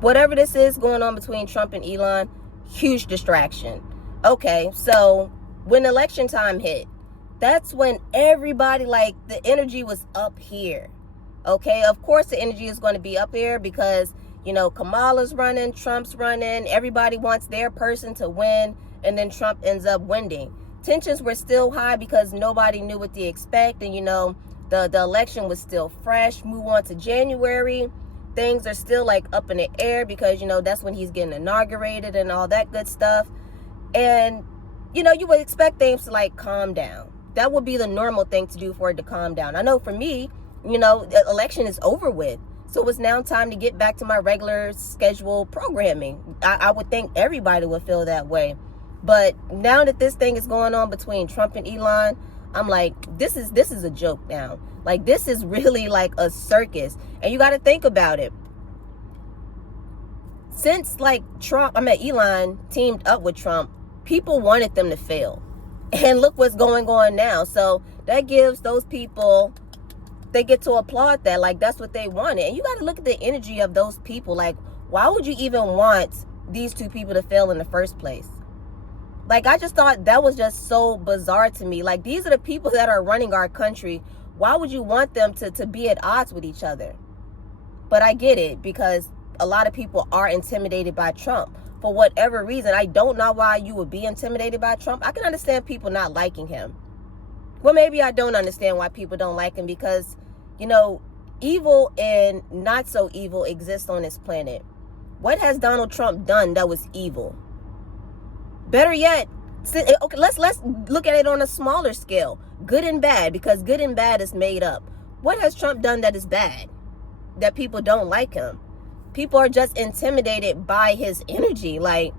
whatever this is going on between Trump and Elon, huge distraction. Okay, so when election time hit, that's when everybody, like, the energy was up here. Okay, of course the energy is going to be up there because, you know, Kamala's running, Trump's running, everybody wants their person to win, and then Trump ends up winning. Tensions were still high because nobody knew what to expect, and, you know, the election was still fresh. Move on to January, things are still like up in the air because, you know, that's when he's getting inaugurated and all that good stuff. And, you know, you would expect things to like calm down. That would be the normal thing to do for it to calm down. I know for me, you know, the election is over with. So it's now time to get back to my regular scheduled programming. I would think everybody would feel that way. But now that this thing is going on between Trump and Elon, I'm like, this is a joke now. Like, this is really like a circus. And you got to think about it. Since like Elon teamed up with Trump, people wanted them to fail. And look what's going on now. So that gives those people, they get to applaud that. Like, that's what they wanted. And you got to look at the energy of those people. Like, why would you even want these two people to fail in the first place? Like, I just thought that was just so bizarre to me. Like, these are the people that are running our country. Why would you want them to be at odds with each other? But I get it, because a lot of people are intimidated by Trump. For whatever reason, I don't know why you would be intimidated by Trump. I can understand people not liking him. Well, maybe I don't understand why people don't like him, because, you know, evil and not so evil exists on this planet. What has Donald Trump done that was evil? Better yet, okay, let's look at it on a smaller scale. Good and bad, because good and bad is made up. What has Trump done that is bad, that people don't like him? People are just intimidated by his energy. Like,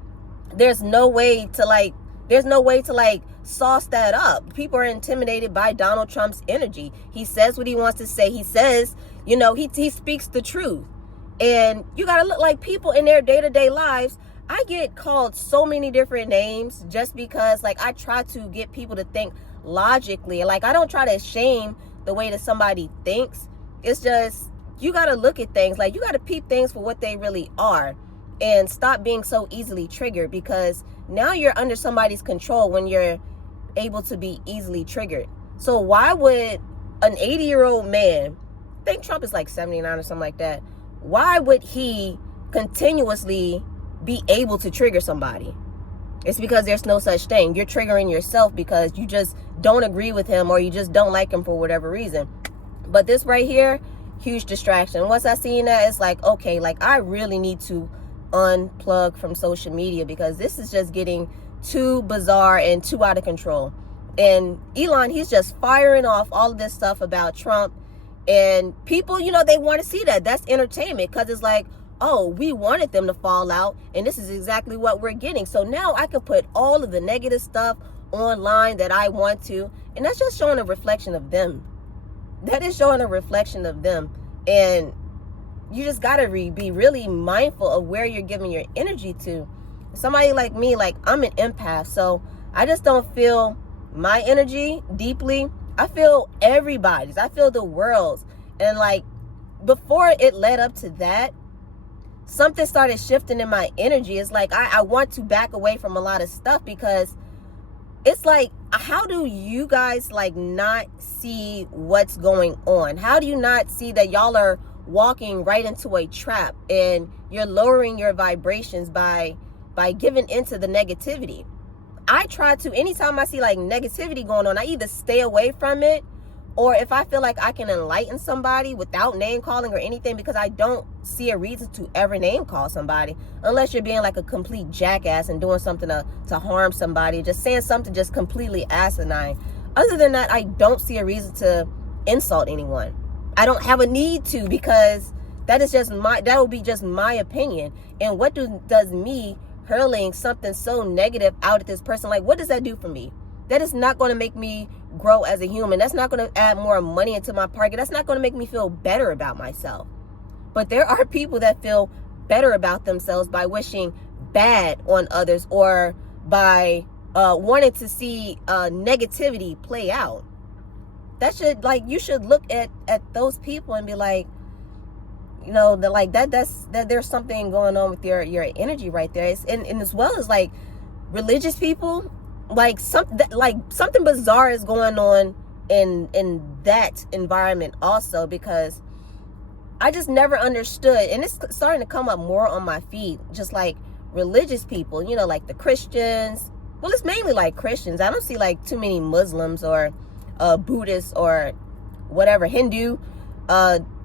there's no way to sauce that up. People are intimidated by Donald Trump's energy. He says what he wants to say. He says, you know, he speaks the truth. And you got to look, like, people in their day-to-day lives, I get called so many different names just because, like, I try to get people to think logically. Like, I don't try to shame the way that somebody thinks. It's just, you got to look at things, like, you got to peep things for what they really are and stop being so easily triggered, because now you're under somebody's control when you're able to be easily triggered. So why would an 80-year-old man, I think Trump is like 79 or something like that, why would he continuously be able to trigger somebody? It's because there's no such thing. You're triggering yourself because you just don't agree with him, or you just don't like him for whatever reason. But this right here, huge distraction. Once I seen that, it's like, okay, like, I really need to unplug from social media, because this is just getting too bizarre and too out of control. And Elon, he's just firing off all of this stuff about Trump, and people, you know, they want to see that. That's entertainment, because it's like, oh, we wanted them to fall out, and this is exactly what we're getting. So now I can put all of the negative stuff online that I want to, and that's just showing a reflection of them. That is showing a reflection of them. And you just got to be really mindful of where you're giving your energy to. Somebody like me, like, I'm an empath, so I just don't feel my energy deeply. I feel everybody's. I feel the world's. And, like, before it led up to that, something started shifting in my energy. It's like I want to back away from a lot of stuff, because it's like, how do you guys, like, not see what's going on? How do you not see that y'all are walking right into a trap, and you're lowering your vibrations by giving into the negativity? I try to, anytime I see like negativity going on, I either stay away from it, or if I feel like I can enlighten somebody without name calling or anything, because I don't see a reason to ever name call somebody unless you're being like a complete jackass and doing something to harm somebody, just saying something just completely asinine. Other than that, I don't see a reason to insult anyone. I don't have a need to, because that will be just my opinion. And what does me hurling something so negative out at this person, like, what does that do for me? That is not going to make me grow as a human. That's not going to add more money into my pocket. That's not going to make me feel better about myself. But there are people that feel better about themselves by wishing bad on others, or by wanting to see negativity play out. That should, like, you should look at those people and be like, You know, that like that there's something going on with your energy right there. And as well as like religious people, like something bizarre is going on in that environment also, because I just never understood, and it's starting to come up more on my feed, just like religious people, you know, like the Christians. Well, it's mainly like Christians. I don't see like too many Muslims or Buddhists or whatever, Hindu,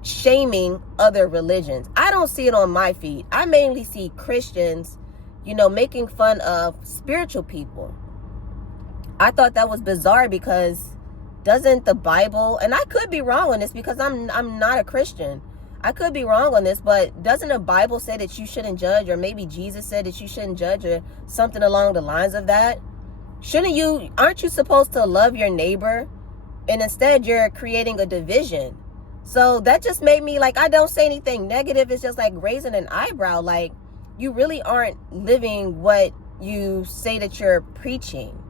shaming other religions. I don't see it on my feed. I mainly see Christians, you know, making fun of spiritual people. I thought that was bizarre, because doesn't the Bible, and I could be wrong on this because I'm not a Christian, I could be wrong on this, but doesn't the Bible say that you shouldn't judge, or maybe Jesus said that you shouldn't judge, or something along the lines of that? Aren't you supposed to love your neighbor? And instead you're creating a division. So that just made me like, I don't say anything negative. It's just like raising an eyebrow. Like, you really aren't living what you say that you're preaching.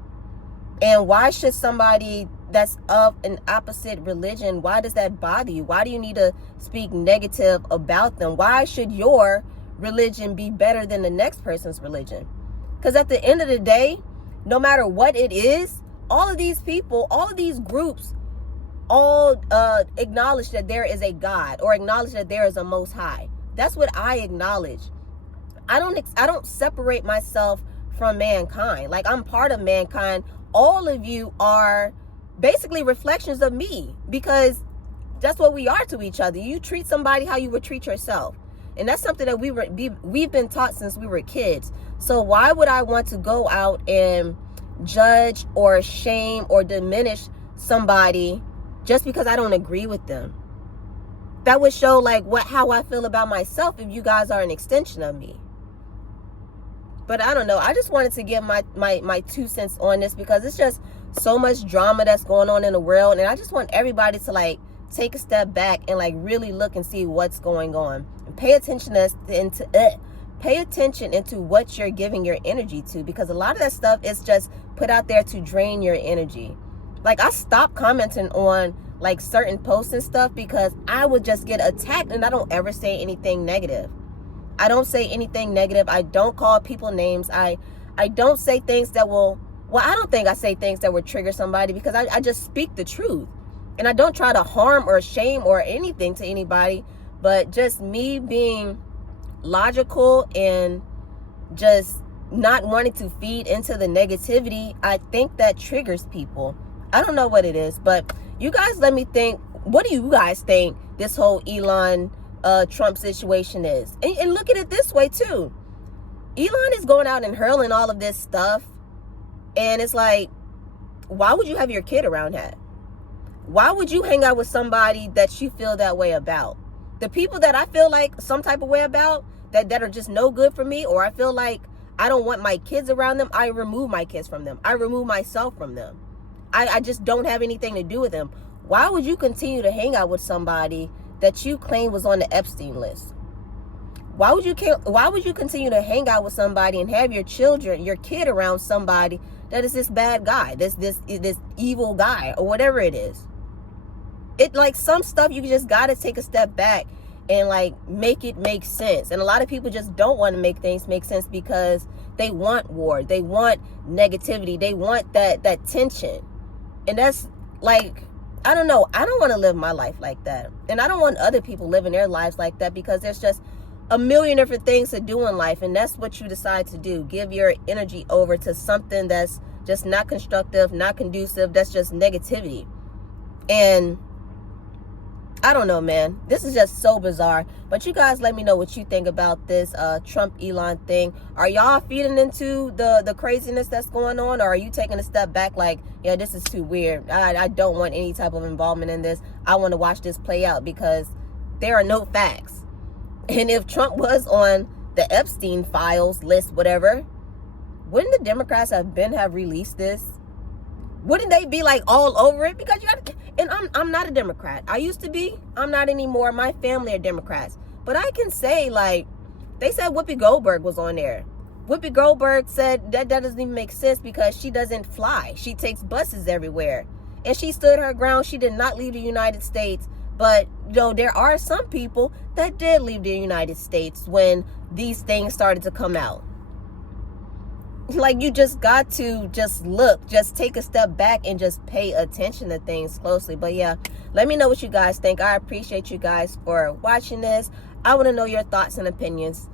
And why should somebody that's of an opposite religion, why does that bother you? Why do you need to speak negative about them? Why should your religion be better than the next person's religion? Because at the end of the day, no matter what it is, all of these people, all of these groups, all acknowledge that there is a God, or acknowledge that there is a Most High. That's what I acknowledge. I don't separate myself from mankind. Like, I'm part of mankind. All of you are basically reflections of me, because that's what we are to each other. You treat somebody how you would treat yourself, and that's something that we've been taught since we were kids. So why would I want to go out and judge or shame or diminish somebody just because I don't agree with them? That would show like how I feel about myself if you guys are an extension of me. But I don't know. I just wanted to give my 2 cents on this, because it's just so much drama that's going on in the world, and I just want everybody to like take a step back and like really look and see what's going on, and pay attention into what you're giving your energy to, because a lot of that stuff is just put out there to drain your energy. Like, I stopped commenting on like certain posts and stuff because I would just get attacked, and I don't ever say anything negative. I don't say anything negative. I don't call people names. I don't say things that will, I don't think I say things that would trigger somebody, because I just speak the truth. And I don't try to harm or shame or anything to anybody, but just me being logical and just not wanting to feed into the negativity, I think that triggers people. I don't know what it is, but you guys let me think. What do you guys think this whole Elon Trump situation is? And look at it this way too. Elon is going out and hurling all of this stuff, and it's like, why would you have your kid around that? Why would you hang out with somebody that you feel that way about? The people that I feel like some type of way about, that are just no good for me, or I feel like I don't want my kids around them, I remove my kids from them. I remove myself from them. I just don't have anything to do with them. Why would you continue to hang out with somebody that you claim was on the Epstein list? Why would you continue to hang out with somebody and have your kid around somebody that is this bad guy, this evil guy, or whatever it is? It, like, some stuff you just got to take a step back and like make it make sense. And a lot of people just don't want to make things make sense because they want war, they want negativity, they want that tension. And that's like, I don't know. I don't want to live my life like that. And I don't want other people living their lives like that, because there's just a million different things to do in life. And that's what you decide to do. Give your energy over to something that's just not constructive, not conducive. That's just negativity. And I don't know, man. This is just so bizarre. But you guys let me know what you think about this Trump Elon thing. Are y'all feeding into the craziness that's going on? Or are you taking a step back like, yeah, this is too weird. I don't want any type of involvement in this. I want to watch this play out, because there are no facts. And if Trump was on the Epstein files list, whatever, wouldn't the Democrats have released this? Wouldn't they be like all over it? Because you got to, and I'm not a Democrat. I used to be. I'm not anymore. My family are Democrats. But I can say, like, they said Whoopi Goldberg was on there. Whoopi Goldberg said that doesn't even make sense because she doesn't fly. She takes buses everywhere. And she stood her ground. She did not leave the United States But, there are some people that did leave the United States when these things started to come out. Like, you just got to just look, just take a step back and just pay attention to things closely. But yeah, let me know what you guys think. I appreciate you guys for watching this. I want to know your thoughts and opinions.